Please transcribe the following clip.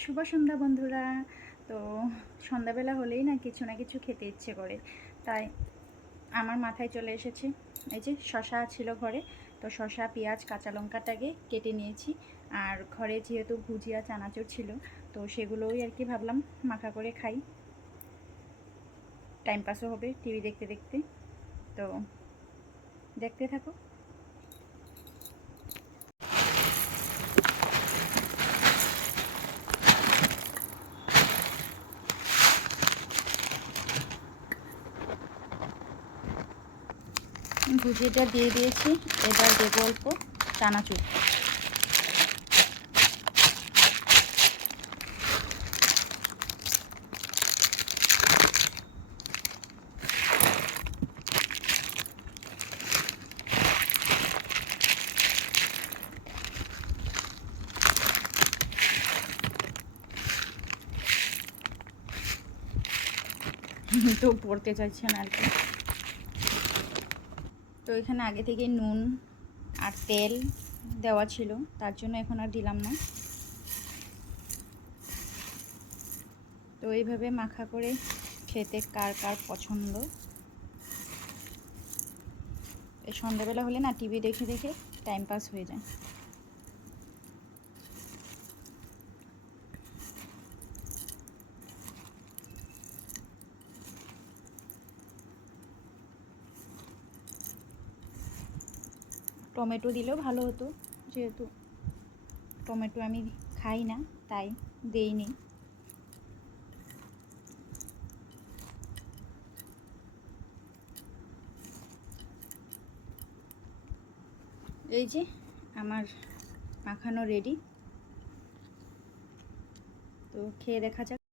শুভ সন্ধ্যা বন্ধুরা। তো সন্ধ্যাবেলা হলেই না কিছু খেতে ইচ্ছে করে, তাই আমার মাথায় চলে এসেছে এই যে শশা ছিল ঘরে, তো শশা পেঁয়াজ কাঁচা লঙ্কাটাকে কেটে নিয়েছি। আর ঘরে যেহেতু ভুজিয়া চানাচুর ছিল, তো সেগুলোই আর কি ভাবলাম মাখা করে খাই, টাইম পাসও হবে টিভি দেখতে দেখতে। তো দেখতে থাকো। ভুজিয়াটা দিয়ে দিয়েছি, এবার দেবো অল্প চানাচুর। তো পড়তে চাইছে না আর কি। তো এখানে আগে থেকে নুন আর তেল দেওয়া ছিল, তার জন্য এখন আর দিলাম না। তো এইভাবে মাখা করে খেতে কার কার পছন্দ। এই সন্ধ্যাবেলা হলে না টিভি দেখে দেখে টাইম পাস হয়ে যায়। টমেটো দিলেও ভালো হতো, যেহেতু টমেটো আমি খাই না তাই দেইনি। এই যে আমার মাখানো রেডি, তো খেয়ে দেখা যাক।